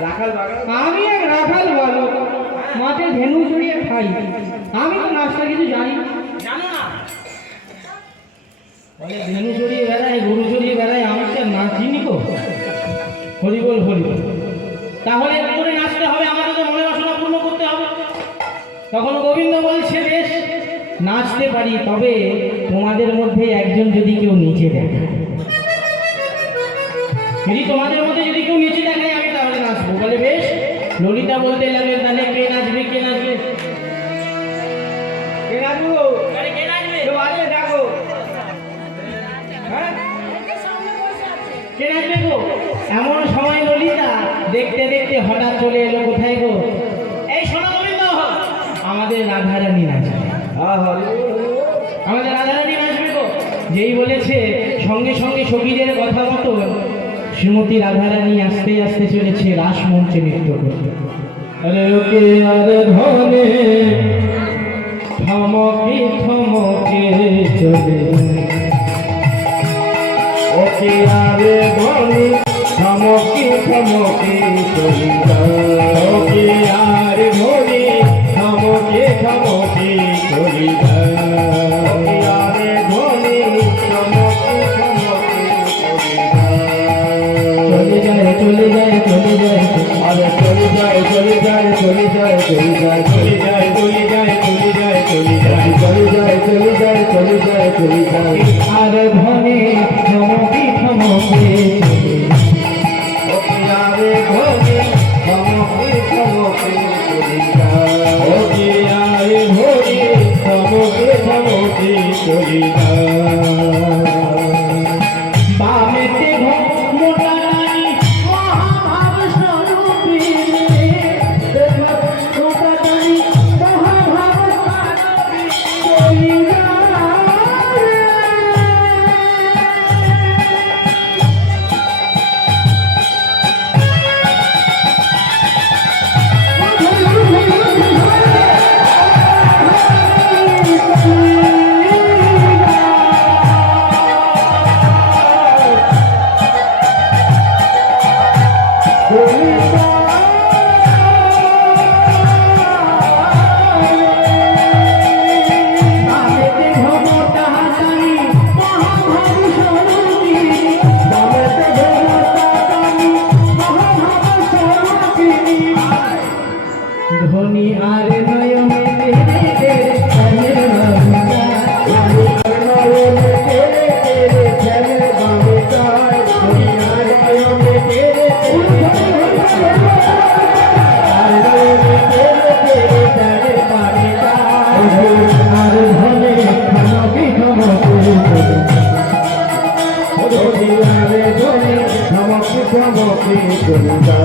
আমি এক রাখাল বালক, মাঠে ধেনু চড়িয়ে খাই। আমি তো নাচটা কিছু জানি না। জানো না? বলে ধেনু চড়িয়ে বেড়ায়, গরু চড়িয়ে বেড়ায়, আমি তো নাচিনি গো। হরিবল হরিবল। তাহলে করে নাচতে হবে, আমাদের তো মনে বাসনা পূর্ণ করতে হবে। তখন গোবিন্দ বলছে, বেশ নাচতে পারি, তবে তোমাদের মধ্যে একজন যদি কেউ নিচে দেখে, যদি তোমাদের মধ্যে যদি কেউ নিচে দেখে আমি তাহলে নাচবো। বলে বেশ। ললিতা বলতে লাগলেন, তাহলে কে নাচবে কে নাচবে? কে নাচবো? আরে কে নাচবে? কেউ আসবে দেখো। হ্যাঁ, কে নাচবে গো? এমন সময় ললিতা দেখতে দেখতে হঠাৎ চলে এলো। কোথায় গো? এই শোনো গোবিন্দ, আমাদের রাধারানী নাচবে। আমাদের রাধারানী নাচবে গো। যেই বলেছে সঙ্গে সঙ্গে সখীদের কথা মতো শ্রীমতী রাধারানী আস্তে আস্তে চলেছে রাসমঞ্চে নৃত্য করতে। আরে ওকে আরে ধনে থমকে থমকে চলে, ওকে আরে ধনে থমকে থমকে চলে, ওকে আরে ধনে থমকে থমকে চলে, ওকে আরে ধনে থমকে থমকে চলে যায় চলে যায় চলে যায়, আরে চলে যায় চলে যায় চলে যায় চলে যায় চলে যায় চলে যায় চলে যায় চলে যায় চলে যায় চলে যায় চলে যায় চলে যায়, আরে ধনে থমকে থমকে চলে, ওকে আরে ধনে থমকে থমকে চলে যায়, ওকে আরে ধনে থমকে থমকে চলে যায়। বামেতে মোটা রানী মহাভাব স্বরূপী, মোটা রানী মহাভাব স্বরূপী, ধনী আরে নয়নে তেরে তেরে চলে বাবুকা, নয়নে তেরে তেরে চলে বাবুকা, ধনী আরে নয়নে তেরে তেরে, আরে নয়নে তেরে তেরে চলে বাবুকা, আরে ধনে থমকে থমকে চলে, ধনী আরে ধনে থমকে থমকে চলে।